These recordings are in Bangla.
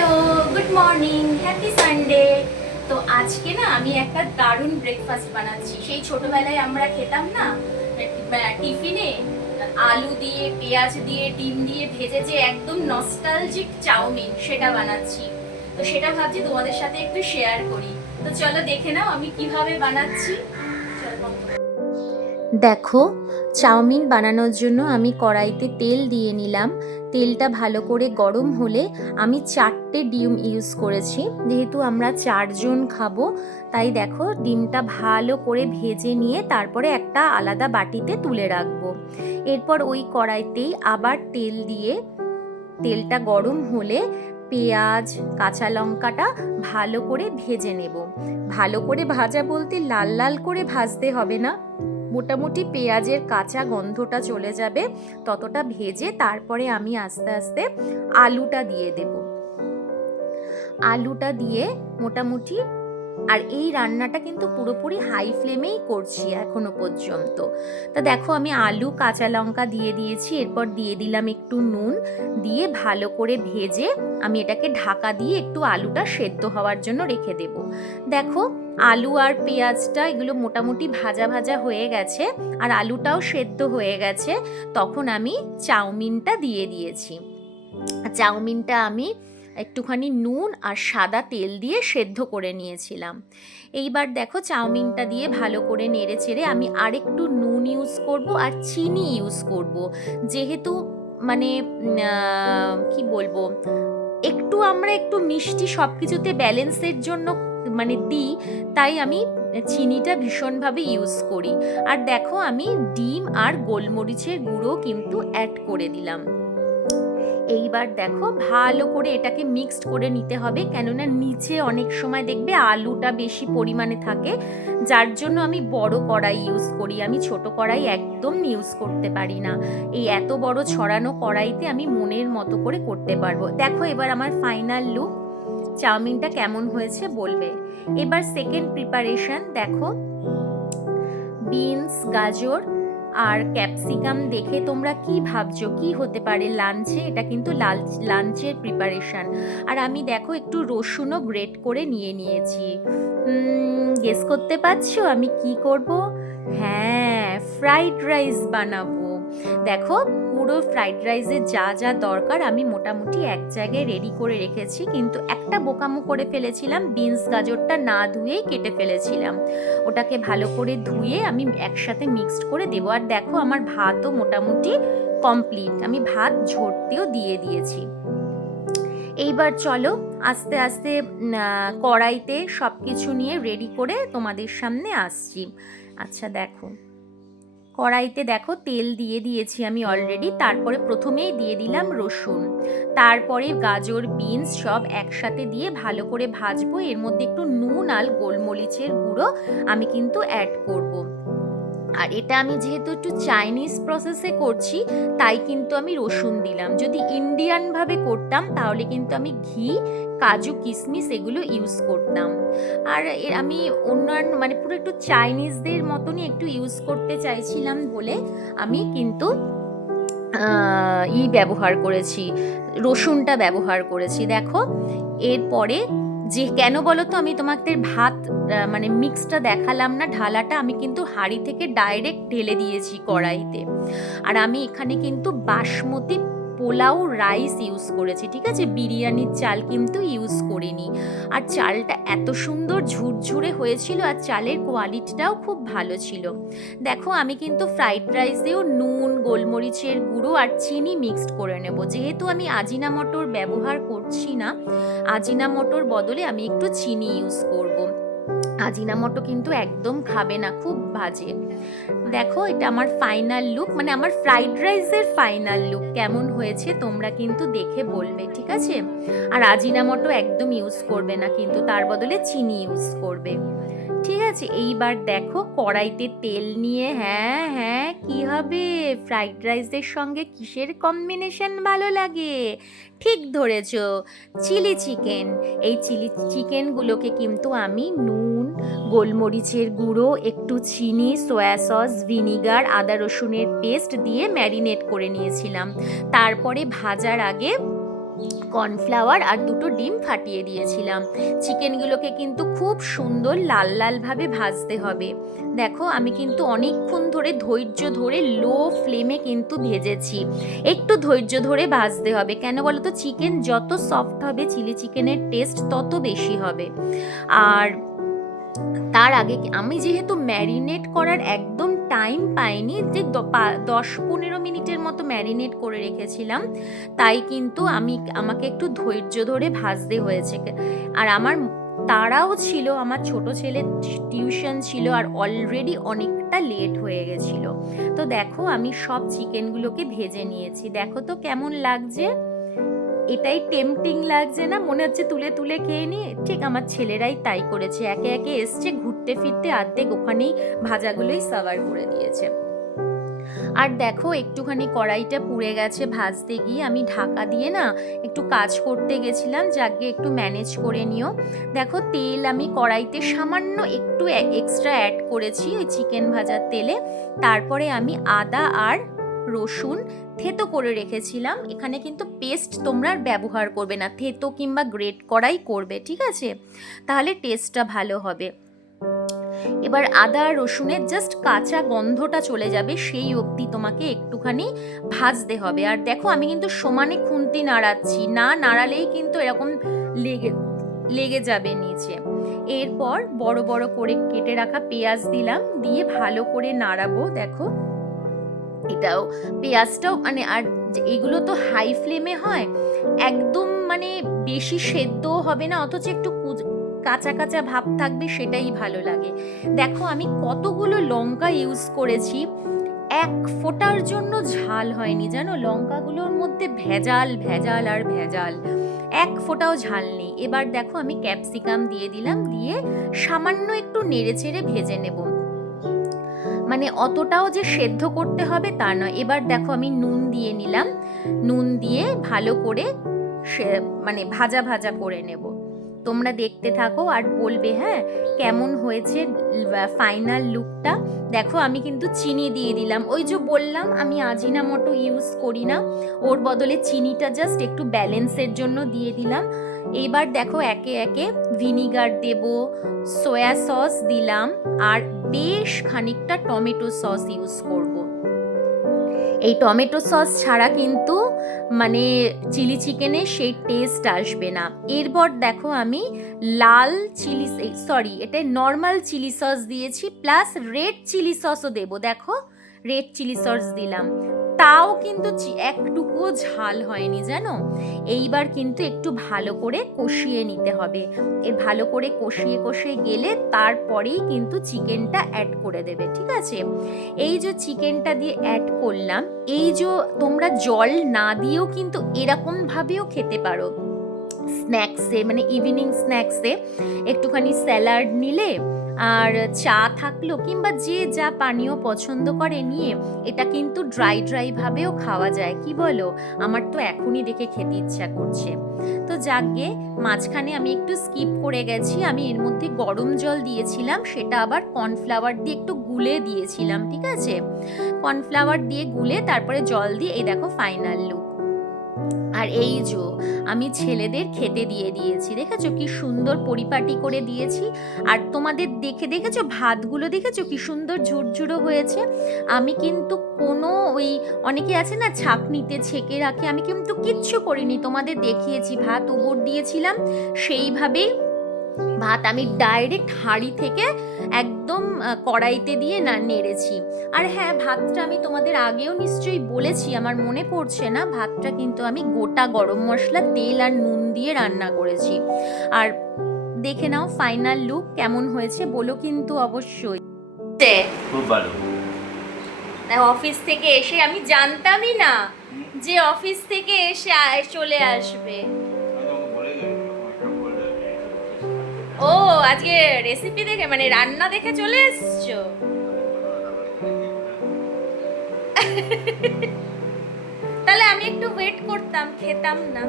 Hello, good morning, happy Sunday. তো আজকে না আমি একটা দারুণ ব্রেকফাস্ট বানাচ্ছি। সেই ছোটবেলায় আমরা খেতাম না টিফিনে আলু দিয়ে, পেঁয়াজ দিয়ে, ডিম দিয়ে ভেজে যে একদম নস্টালজিক চাউমিন, সেটা বানাচ্ছি। তো সেটা ভাবছি তোমাদের সাথে একটু শেয়ার করি। তো চলো দেখে নাও আমি কিভাবে বানাচ্ছি। দেখো, চাউমিন বানানোর জন্য আমি কড়াইতে তেল দিয়ে নিলাম। তেলটা ভালো করে গরম হলে আমি 4টে ডিম ইউজ করেছি, যেহেতু আমরা 4জন খাবো। তাই দেখো, ডিমটা ভালো করে ভেজে নিয়ে তারপরে একটা আলাদা বাটিতে তুলে রাখবো। এরপর ওই কড়াইতেই আবার তেল দিয়ে, তেলটা গরম হলে পেঁয়াজ, কাঁচা লঙ্কাটা ভালো করে ভেজে নেব। ভালো করে ভাজা বলতে লাল লাল করে ভাজতে হবে না, মোটামুটি পেঁয়াজের কাঁচা গন্ধটা চলে যাবে ততটা ভেজে তারপরে আমি আস্তে আস্তে আলুটা দিয়ে দেব। আলুটা দিয়ে মোটামুটি, আর এই রান্নাটা কিন্তু পুরোপুরি হাই ফ্লেমেই করছি এখনো পর্যন্ত। তা দেখো, আমি আলু, কাঁচা লঙ্কা দিয়ে দিয়েছি, এরপর দিয়ে দিলাম একটু নুন, দিয়ে ভালো করে ভেজে আমি এটাকে ঢাকা দিয়ে একটু আলুটা সেদ্ধ হওয়ার জন্য রেখে দেব। দেখো, আলু আর পেঁয়াজটা এগুলো মোটামুটি ভাজা ভাজা হয়ে গেছে, আর আলুটাও সেদ্ধ হয়ে গেছে। তখন আমি চাউমিনটা দিয়ে দিয়েছি। চাউমিনটা আমি একটুখানি নুন আর সাদা তেল দিয়ে সেদ্ধ করে নিয়েছিলাম। এইবার দেখো, চাউমিনটা দিয়ে ভালো করে নেড়ে চেড়ে আমি আরেকটু নুন ইউজ করব আর চিনি ইউজ করব, যেহেতু মানে কি বলবো, আমরা একটু মিষ্টি সব কিছুতে ব্যালেন্সের জন্য দিই, তাই আমি চিনিটা ভীষণভাবে ইউজ করি। আর দেখো, আমি ডিম আর গোলমরিচের গুঁড়ো কিন্তু অ্যাড করে দিলাম। এইবার দেখো, ভালো করে এটাকে মিক্সড করে নিতে হবে, কেননা নিচে অনেক সময় দেখবে আলুটা বেশি পরিমাণে থাকে, যার জন্য আমি বড় কড়াই ইউজ করি। আমি ছোট কড়াই একদম ইউজ করতে পারি না। এই এত বড় ছড়ানো কড়াইতে আমি মনের মতো করে করতে পারবো। দেখো, এবার আমার ফাইনাল লুক, চাউমিনটা কেমন হয়েছে বলবে। এবার সেকেন্ড প্রিপারেশন দেখো, বিনস, গাজর আর ক্যাপসিকাম দেখে তোমরা কি ভাবছো কি হতে পারে লাঞ্চে? এটা কিন্তু লাঞ্চের প্রিপারেশন। আর আমি দেখো একটু রসুনও গ্রেট করে নিয়ে নিয়েছি। গেস করতে পারছো আমি কি করব? হ্যাঁ, ফ্রাইড রাইস বানাবো। দেখো, পুরো ফ্রাইড রাইসের যা যা দরকার আমি মোটামুটি এক জায়গায় রেডি করে রেখেছি, কিন্তু একটা বোকামো করে ফেলেছিলাম, বিনস গাজরটা না ধুয়েই কেটে ফেলেছিলাম। ওটাকে ভালো করে ধুয়ে আমি একসাথে মিক্সড করে দেবো। আর দেখো, আমার ভাতও মোটামুটি কমপ্লিট, আমি ভাত ঝরতেও দিয়ে দিয়েছি। এইবার চলো আস্তে আস্তে কড়াইতে সব কিছু নিয়ে রেডি করে তোমাদের সামনে আসছি। আচ্ছা দেখো, কড়াইতে দেখো তেল দিয়ে দিয়েছি আমি অলরেডি। তারপরে প্রথমেই দিয়ে দিলাম রসুন, তারপরে গাজর, বিনস সব একসাথে দিয়ে ভালো করে ভাজবো। এর মধ্যে একটু নুন আর গোলমরিচের গুঁড়ো আমি কিন্তু অ্যাড করব। আর এটা আমি যেহেতু একটু চাইনিজ প্রসেসে করছি, তাই কিন্তু আমি রসুন দিলাম। যদি ইন্ডিয়ানভাবে করতাম তাহলে কিন্তু আমি ঘি, কাজু, কিশমিশ এগুলো ইউজ করতাম। আর আমি অন্যান্য পুরো একটু চাইনিজদের মতনই একটু ইউজ করতে চাইছিলাম বলে আমি কিন্তু ব্যবহার করেছি, রসুনটা ব্যবহার করেছি। দেখো, এরপরে যে কেন বলো তো আমি তোমাদের ভাত মিক্সটা দেখালাম না, ঢালাটা আমি কিন্তু হাঁড়ি থেকে ডাইরেক্ট ঢেলে দিয়েছি কড়াইতে। আর আমি এখানে কিন্তু বাসমতি পোলাও রাইস ইউজ করেছি, ঠিক আছে, বিরিয়ানির চাল কিন্তু ইউজ করিনি। আর চালটা এত সুন্দর ঝুরঝুরে হয়েছিল, আর চালের কোয়ালিটিটাও খুব ভালো ছিল। দেখো, আমি কিন্তু ফ্রাইড রাইসেও নুন, গোলমরিচের গুঁড়ো আর চিনি মিক্সড করে নেব। যেহেতু আমি আজিনামোটোর ব্যবহার করছি না, আজিনামোটোর বদলে আমি একটু চিনি ইউজ করব। আজিনামোটো কিন্তু একদম খাবে না, খুব বাজে। দেখো, এটা আমার ফাইনাল লুক, আমার ফ্রাইড রাইসের ফাইনাল লুক কেমন হয়েছে তোমরা কিন্তু দেখে বলবে, ঠিক আছে। আর আজিনামোটো একদম ইউজ করবে না, কিন্তু তার বদলে চিনি ইউজ করবে, ঠিক আছে। এইবার দেখো, কড়াইতে তেল নিয়ে, হ্যাঁ হ্যাঁ, কি হবে, ফ্রাইড রাইসের সঙ্গে কিসের কম্বিনেশন ভালো লাগে? ঠিক ধরেছ, চিলি চিকেন। এই চিলি চিকেনগুলোকে কিন্তু আমি নুন, গোলমরিচের গুঁড়ো, একটু চিনি, সয়া সস, ভিনিগার, আদা রসুনের পেস্ট দিয়ে ম্যারিনেট করে নিয়েছিলাম। তারপরে ভাজার আগে কর্নফ্লাওয়ার আর 2টো ডিম ফাটিয়ে দিয়েছিলাম। চিকেনগুলোকে কিন্তু খুব সুন্দর লাল লালভাবে ভাজতে হবে। দেখো আমি কিন্তু অনেকক্ষণ ধরে ধৈর্য ধরে লো ফ্লেমে কিন্তু ভেজেছি। একটু ধৈর্য ধরে ভাজতে হবে, কেন বলো তো, চিকেন যত সফট হবে চিলি চিকেনের টেস্ট তত বেশি হবে। আর তার আগে আমি যেহেতু ম্যারিনেট করার একদম টাইম পাইনি, যে 10-15 মিনিটের মতো ম্যারিনেট করে রেখেছিলাম, তাই কিন্তু আমাকে একটু ধৈর্য ধরে ভাজতে হয়েছে। আর আমার তারাও ছিল, আমার ছোট ছেলের টিউশন ছিল, আর অলরেডি অনেকটা লেট হয়ে গেছিল। তো দেখো আমি সব চিকেনগুলোকে ভেজে নিয়েছি। দেখো তো কেমন লাগছে, এটাই টেম্পটিং লাগছে না? মনে হচ্ছে তুলে তুলে খেয়ে নি। ঠিক আমার ছেলেরাই তাই করেছে, একে একে এসছে, ঘুরতে ফিরতে অর্ধেক ওখানেই ভাজাগুলোই সার্ভ করে দিয়েছে। আর দেখো একটুখানি কড়াইটা পুড়ে গেছে ভাজতে গিয়ে, আমি ঢাকা দিয়ে না একটু কাজ করতে গেছিলাম, যাকে একটু ম্যানেজ করে নিও। দেখো তেল আমি কড়াইতে সামান্য একটু এক্সট্রা অ্যাড করেছি ওই চিকেন ভাজার তেলে। তারপরে আমি আদা আর রসুন থেতো করে রেখেছিলাম, এখানে কিন্তু পেস্ট তোমরা আর ব্যবহার করবে না, থেতো কিংবা গ্রেট করাই করবে, ঠিক আছে? তাহলে টেস্টটা ভালো হবে। এবার আদা রসুনের জাস্ট কাঁচা গন্ধটা চলে যাবে, সেই অবধি তোমাকে একটুখানি ভাজতে হবে। আর দেখো আমি কিন্তু সমানে খুন্তি নাড়াচ্ছি, না নাড়ালেই কিন্তু এরকম লেগে যাবে নিচে। এরপর বড় বড় করে কেটে রাখা পেঁয়াজ দিলাম, দিয়ে ভালো করে নাড়াবো। দেখো এটাও পেঁয়াজটাও মানে, আর এগুলো তো হাই ফ্লেমে হয়, একদম মানে বেশি সেদ্ধও হবে না, অথচ একটু কাঁচা কাঁচা ভাব থাকবে, সেটাই ভালো লাগে। দেখো আমি কতগুলো লঙ্কা ইউজ করেছি, এক ফোঁটার জন্য ঝাল হয়নি, জানো? লঙ্কাগুলোর মধ্যে ভেজাল ভেজাল আর ভেজাল, এক ফোঁটাও ঝাল নেই। এবার দেখো আমি ক্যাপসিকাম দিয়ে দিলাম, দিয়ে সামান্য একটু নেড়ে চেড়ে ভেজে নেব, মানে অতটাও যে সেদ্ধ করতে হবে তা নয়। এবার দেখো আমি নুন দিয়ে নিলাম, নুন দিয়ে ভালো করে মানে ভাজা ভাজা করে নেব। তোমরা দেখতে থাকো আর বলবে হ্যাঁ কেমন হয়েছে ফাইনাল লুকটা। দেখো আমি কিন্তু চিনি দিয়ে দিলাম, ওই যে বললাম আমি আজিনামোটো ইউজ করি না, ওর বদলে চিনিটা জাস্ট একটু ব্যালেন্সের জন্য দিয়ে দিলাম। এইবার দেখো একে একে ভিনিগার দেব, সয়া সস দিলাম, আর বেশ খানিকটা টমেটো সস ইউজ করব। এই টমেটো সস ছাড়া কিন্তু মানে চিলি চিকেনে সেই টেস্ট আসবে না। এরপর দেখো আমি লাল চিলি এটা নর্মাল চিলি সস দিয়েছি, প্লাস রেড চিলি সসও দেবো। দেখো রেড চিলি সস দিলাম, তাও কিন্তু একটুকুও ঝাল হয়নি, জানো? এইবার কিন্তু একটু ভালো করে কষিয়ে নিতে হবে। ভালো করে কষিয়ে কষিয়ে গেলে তারপরেই কিন্তু চিকেনটা অ্যাড করে দেবে, ঠিক আছে? এই যে চিকেনটা দিয়ে অ্যাড করলাম, এই যে তোমরা জল না দিয়েও কিন্তু এরকম ভাবেও খেতে পারো। স্ন্যাক্সে মানে ইভিনিং স্ন্যাক্সে একটুখানি স্যালাড নিলে আর চা থাকলো, কিংবা যে যা পানীয় পছন্দ করে নিয়ে এটা কিন্তু ড্রাই ড্রাই ভাবেও খাওয়া যায়, কি বলো? আমার তো এখনই দেখে খেতে ইচ্ছা করছে। তো যাকে মাঝখানে আমি একটু স্কিপ করে গেছি, আমি এর মধ্যে গরম জল দিয়েছিলাম, সেটা আবার কর্নফ্লাওয়ার দিয়ে একটু গুলে দিয়েছিলাম, ঠিক আছে? কর্নফ্লাওয়ার দিয়ে গুলে তারপরে জল দিয়ে, এই দেখো ফাইনাল লুক। আর এই যে আমি ছেলেদের খেতে দিয়ে দিয়েছি, দেখেছো কি সুন্দর পরিপাটি করে দিয়েছি। আর তোমাদের দেখেছো ভাতগুলো, দেখেছো কি সুন্দর ঝুরঝুরো হয়েছে। আমি কিন্তু কোনো ওই অনেকে আছে না ছাঁকনিতে ছেঁকে রাখে, আমি কিন্তু কিচ্ছু করিনি, তোমাদের দেখিয়েছি ভাত উপর দিয়েছিলাম, সেইভাবেই ভাত আমি ডাইরেক্ট হাঁড়ি থেকে একদম কড়াইতে দিয়ে না নেড়েছি। আর হ্যাঁ, ভাতটা আমি তোমাদের আগেও নিশ্চয়ই বলেছি, আমার মনে পড়ছে না, ভাতটা কিন্তু আমি গোটা গরম মশলা, তেল আর নুন দিয়ে রান্না করেছি। আর দেখে নাও ফাইনাল লুক কেমন হয়েছে, বলো কিন্তু অবশ্যই। খুব ভালো। অফিস থেকে এসে আমি জানতামই না যে অফিস থেকে এসে চলে আসবে। ও আজকে রেসিপি দেখে মানে রান্না দেখে চলে এসছো? তাহলে আমি একটু ওয়েট করতাম, খেতাম না।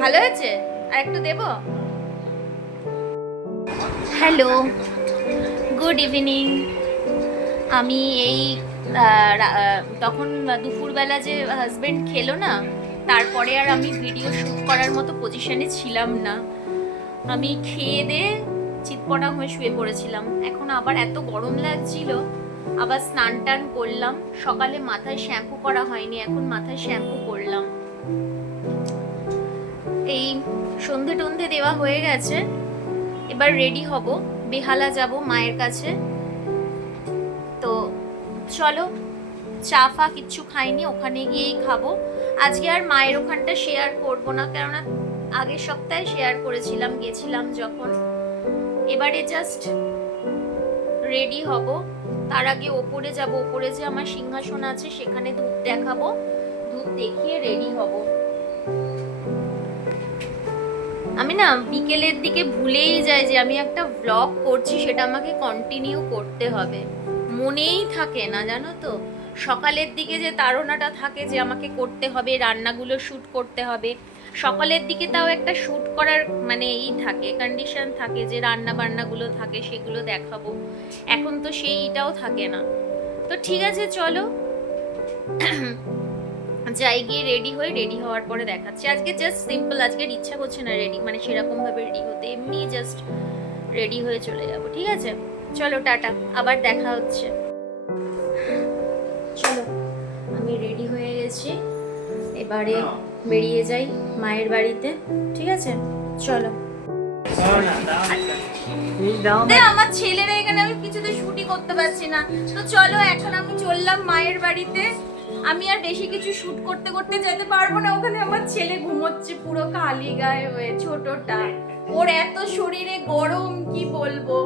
ভালো হয়েছে, আর একটু দেবো? Hello, good evening. আমি এই তখন দুপুরবেলা যে হাজবেন্ড খেলো না, তারপরে আর আমি ভিডিও শ্যুট করার মতো পজিশনে ছিলাম না। আমি খেয়ে দিয়ে চিৎপটা হয়ে শুয়ে পড়েছিলাম। এখন আবার এত গরম লাগছিল, আবার স্নান টান করলাম। সকালে মাথায় শ্যাম্পু করা হয়নি, এখন মাথায় শ্যাম্পু করলাম। এই সন্ধে টন্ধে দেওয়া হয়ে গেছে, এবার রেডি হব, বেহালা যাব মায়ের কাছে। তো চলো, চা ফা কিচ্ছু খাইনি, ওখানে গিয়েই খাবো। আজকে আর মায়ের ওখানটা শেয়ার করব না, কেননা আগের সপ্তাহে শেয়ার করেছিলাম গেছিলাম যখন। এবারে জাস্ট রেডি হব, তার আগে ওপরে যাব। ওপরে যে আমার সিংহাসন আছে সেখানে ধূপ দেখাবো, ধূপ দেখিয়ে রেডি হব। আমি না বিকেলের দিকে ভুলেই যাই যে আমি একটা ব্লগ করছি, সেটা আমাকে কন্টিনিউ করতে হবে, মনেই থাকে না জানো তো। সকালের দিকে যে তাড়নাটা থাকে যে আমাকে করতে হবে, রান্নাগুলো শ্যুট করতে হবে, সকালের দিকে তাও একটা শ্যুট করার মানে এই থাকে, কন্ডিশন থাকে যে রান্না বান্নাগুলো থাকে সেগুলো দেখাবো। এখন তো সেইটাও থাকে না। তো ঠিক আছে চলো যাই, গিয়ে রেডি হয়ে, রেডি হওয়ার পরে দেখাচ্ছি। আজকে জাস্ট সিম্পল, আজকের ইচ্ছা করছে না রেডি, মানে সেরকম ভাবে রেডি হতে, এমনি জাস্ট রেডি হয়ে চলে যাব। ঠিক আছে চলো, টাটা, আবার দেখা হচ্ছে। চলো আমি রেডি হয়ে গেছি, এবারে বেরিয়ে যাই মায়ের বাড়িতে। ঠিক আছে চলো। আমার ছেলেরা এখানে, আমি কিছুতে শুটই করতে পারছি না। তো চলো এখন আমি চললাম মায়ের বাড়িতে। আমি আর বেশি কিছু শুট করতে করতে যেতে পারবো না, ওখানে আমার ছেলে ঘুমোচ্ছে পুরো খালি গায়ে হয়ে, ছোটটা, ওর এত শরীরে গরম কি বলবো।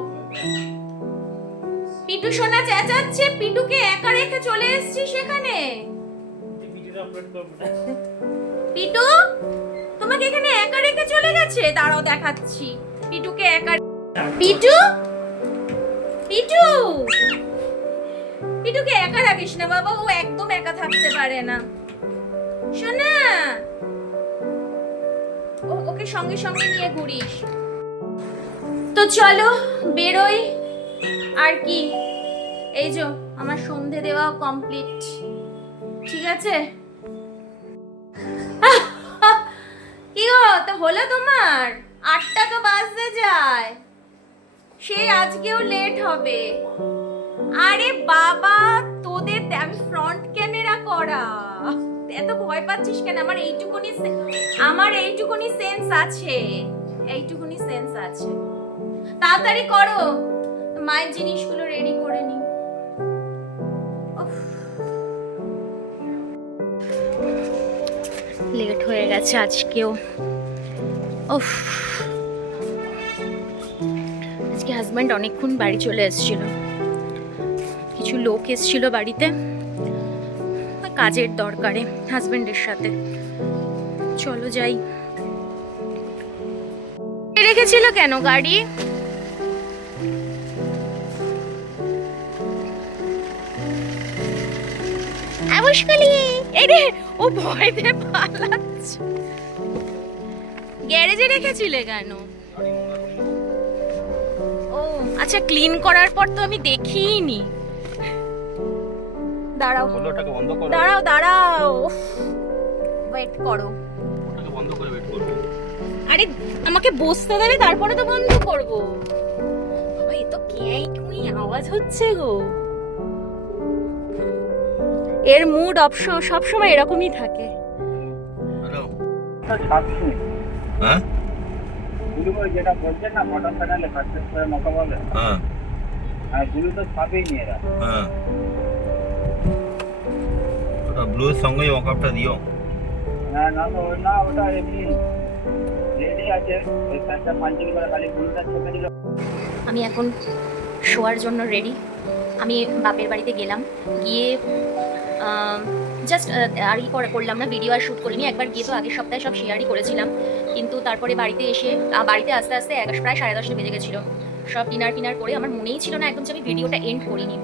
পিটু সোনা চেঁচাচ্ছে, পিটুকে একা রেখে চলে এসেছি সেখানে। পিটু তোমাকে এখানে একা রেখে চলে গেছে, দাঁড়াও দেখাচ্ছি পিটুকে একা। পিটু, পিটু, পিটুকে একা রাখিস না বাবা, ও একদম একা থাকতে পারে না। শোনা, ওকে সঙ্গে সঙ্গে নিয়ে ঘুরিস। তো চলো বেরোই। আর কি, এই যে আমার সন্ধে দেওয়া কমপ্লিট। ঠিক আছে, কি গো, তো হলো তোমার? 8টা তো বাজতে যায়, সে আজকেও লেট হবে। আরে বাবা তোদের, আমি ফ্রন্ট ক্যামেরা করা, এত ভয় পাচ্ছিস কেন? আমার এইটুকুনি সেন্স আছে, এইটুকুনি সেন্স আছে। তাড়াতাড়ি করো, মায়ের জিনিসগুলো রেডি করে নি। লেট হয়ে গেছে আজকেও। আজকে হাজব্যান্ড অনেকক্ষণ বাড়ি চলে এসেছিল, কিছু লোক এসেছিল বাড়িতে কাজের দরকারে হাজব্যান্ডের সাথে। চলো যাই। রেখেছিল কেন গাড়ি? ও ভয়তে পালাচ্ছে। গ্যারেজে রেখেছিলে কেন? ও আচ্ছা, ক্লিন করার পর তো আমি দেখিনি। দাঁড়াও দাঁড়াও দাঁড়াও, ওয়েট করো। আরে আমাকে বসতে দেবে, তারপরে তো বন্ধ করবো। এই তো ক্যাই টুই আওয়াজ হচ্ছে গো। এর মুড সব সময় এরকমই থাকে। হ্যাঁ, যেটা বলছেন না মোটর প্যানেলে সাকসেস করে মতো বলে, হ্যাঁ, আর ব্লু তো ছাপেই নিয়ে এরা। হ্যাঁ, ওটা ব্লুর সঙ্গেই ওয়াকআপটা দিও। হ্যাঁ, না তো না, ওটা এমনি রেডি আছে, ওই ফ্যানটা পাঞ্চিং করে খালি ব্লুটা চেপে দিল। আমি এখন শোয়ার জন্য রেডি। আমি বাপের বাড়িতে গেলাম, গিয়ে জাস্ট আর কি করলাম না, ভিডিও আর শ্যুট করিনি। একবার গিয়ে তো আগের সপ্তাহে সব শেয়ারই করেছিলাম, কিন্তু তারপরে বাড়িতে এসে বাড়িতে আস্তে আস্তে প্রায় 10:30 বেজে গেছিলো। সব ডিনার করে আমার মনেই ছিল না একদম যে আমি ভিডিওটা এন্ড করিনি।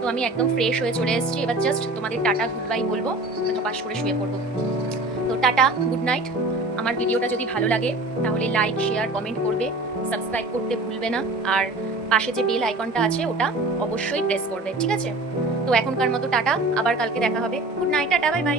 তো আমি একদম ফ্রেশ হয়ে চলে এসেছি। এবার জাস্ট তোমাদের টাটা গুড বাই বলবো, পাশ করে শুয়ে পড়বো। তো টাটা, গুড নাইট। আমার ভিডিওটা যদি ভালো লাগে তাহলে লাইক, শেয়ার, কমেন্ট করবে, সাবস্ক্রাইব করতে ভুলবে না, আর পাশে যে বেল আইকনটা আছে ওটা অবশ্যই প্রেস করবে। ঠিক আছে, তো এখনকার মতো টাটা, আবার কালকে দেখা হবে। Good night, tata, bye bye.